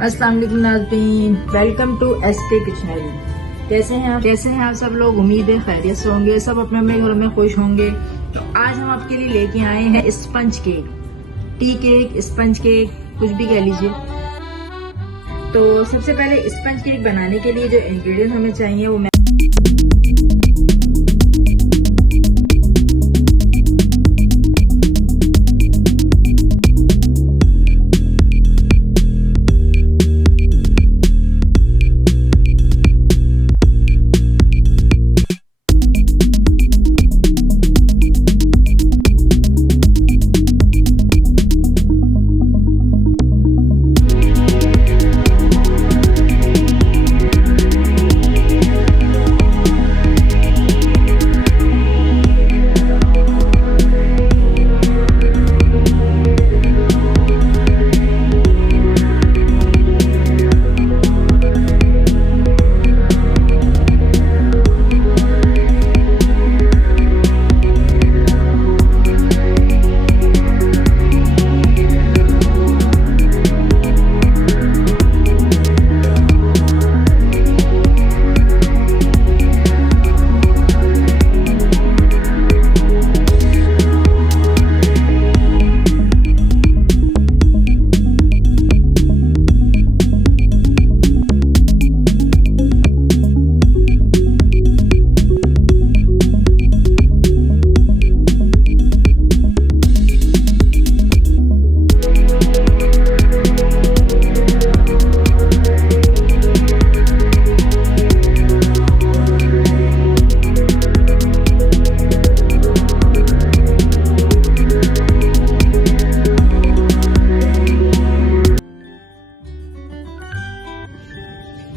अस्सलाम वालेकुम नाज़रीन, वेलकम टू एसके किचनरी। कैसे हैं आप सब लोग? उम्मीद है खैरियत से होंगे, सब अपने अपने घरों में खुश होंगे। तो आज हम आपके लिए लेके आए हैं sponge cake, tea cake, sponge cake, कुछ भी कह लीजिए। तो सबसे पहले स्पंज केक बनाने के लिए जो इंग्रेडिएंट हमें चाहिए वो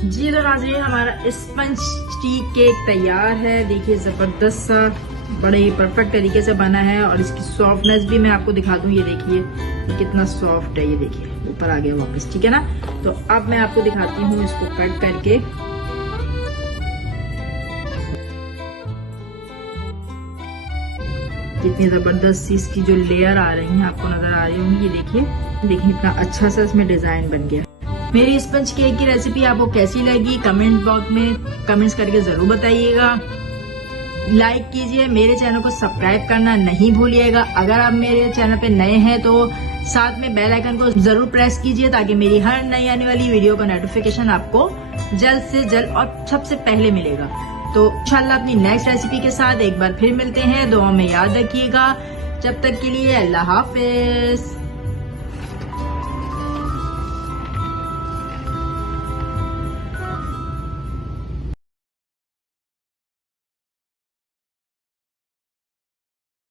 जी। तो नाज़रीन, हमारा स्पंज टी केक तैयार है। देखिए जबरदस्त सा, बड़े ही परफेक्ट तरीके से बना है और इसकी सॉफ्टनेस भी मैं आपको दिखा दूं। ये देखिए ये कितना सॉफ्ट है, ये देखिए ऊपर आ गया वापस, ठीक है ना। तो अब मैं आपको दिखाती हूँ इसको कट करके। कितनी जबरदस्त सी इसकी जो लेयर आ रही है आपको नजर आ रही होंगी। ये देखिए इतना अच्छा सा इसमें डिजाइन बन गया। मेरी स्पंज केक की रेसिपी आपको कैसी लगी कमेंट बॉक्स में कमेंट्स करके जरूर बताइएगा। लाइक कीजिए, मेरे चैनल को सब्सक्राइब करना नहीं भूलिएगा। अगर आप मेरे चैनल पे नए हैं तो साथ में बेल आइकन को जरूर प्रेस कीजिए ताकि मेरी हर नई आने वाली वीडियो का नोटिफिकेशन आपको जल्द से जल्द और सबसे पहले मिलेगा। तो इंशाल्लाह अपनी नेक्स्ट रेसिपी के साथ एक बार फिर मिलते हैं। दुआ में याद रखिएगा। जब तक के लिए अल्लाह हाफिज।